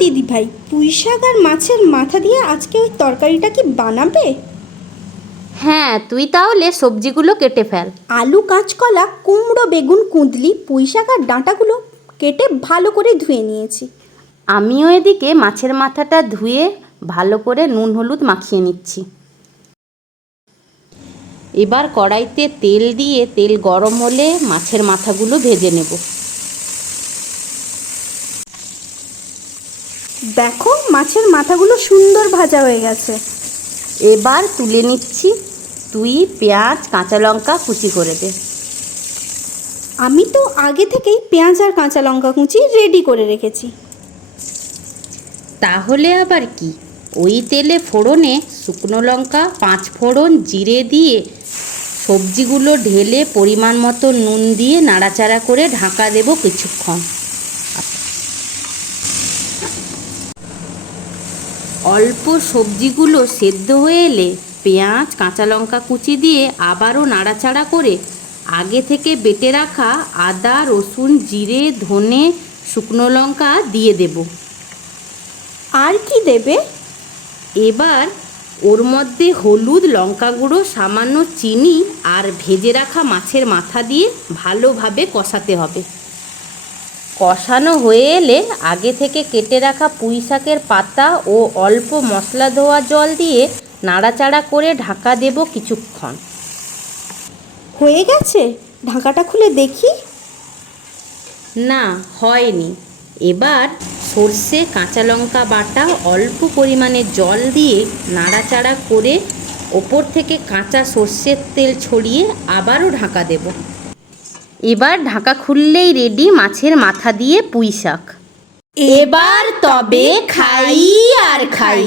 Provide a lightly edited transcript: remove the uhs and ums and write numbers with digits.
দিদিভাই, পুঁই শাক আর মাছের মাথা দিয়ে আজকে ওই তরকারিটা কি বানাবে? হ্যাঁ, তুই তাহলে সবজিগুলো কেটে ফেল। আলু, কাঁচকলা, কুমড়ো, বেগুন, কুঁদলি, পুঁই শাক আর ডাঁটাগুলো কেটে ভালো করে ধুয়ে নিয়েছি। আমিও এদিকে মাছের মাথাটা ধুয়ে ভালো করে নুন হলুদ মাখিয়ে নিচ্ছি। এবার কড়াইতে তেল দিয়ে তেল গরম হলে মাছের মাথাগুলো ভেজে নেব। দেখো, মাছের মাথাগুলো সুন্দর ভাজা হয়ে গেছে। এবার তুলে নিচ্ছি। তুই পেঁয়াজ কাঁচা লঙ্কা কুচি করে দে। আমি তো আগে থেকেই পেঁয়াজ আর কাঁচা লঙ্কা কুচি রেডি করে রেখেছি। তাহলে আবার কি, ওই তেলে ফোড়নে শুকনো লঙ্কা, 5 ফোড়ন, জিরে দিয়ে সবজিগুলো ঢেলে পরিমাণ মতো নুন দিয়ে নাড়াচাড়া করে ঢাকা দেব কিছুক্ষণ। অল্প সবজিগুলো সেদ্ধ হয়ে এলে পেঁয়াজ কাঁচা লঙ্কা কুচি দিয়ে আবারও নাড়াচাড়া করে আগে থেকে বেটে রাখা আদা, রসুন, জিরে, ধনে, শুকনো লঙ্কা দিয়ে দেব। আর কি দেবে? এবার ওর মধ্যে হলুদ, লঙ্কা গুঁড়ো, সামান্য চিনি আর ভেজে রাখা মাছের মাথা দিয়ে ভালোভাবে কষাতে হবে। কষানো হয়ে এলে আগে থেকে কেটে রাখা পুঁই শাকের পাতা ও অল্প মশলা ধোয়া জল দিয়ে নাড়াচাড়া করে ঢাকা দেব কিছুক্ষণ। হয়ে গেছে, ঢাকাটা খুলে দেখি। না, হয়নি। এবার সর্ষে, কাঁচা লঙ্কা বাটা, অল্প পরিমাণে জল দিয়ে নাড়াচাড়া করে ওপর থেকে কাঁচা সর্ষের তেল ছড়িয়ে আবারও ঢাকা দেব। এবার ঢাকা খুললেই রেডি মাছের মাথা দিয়ে পুঁই শাক। এবার তবে খাই আর খাই।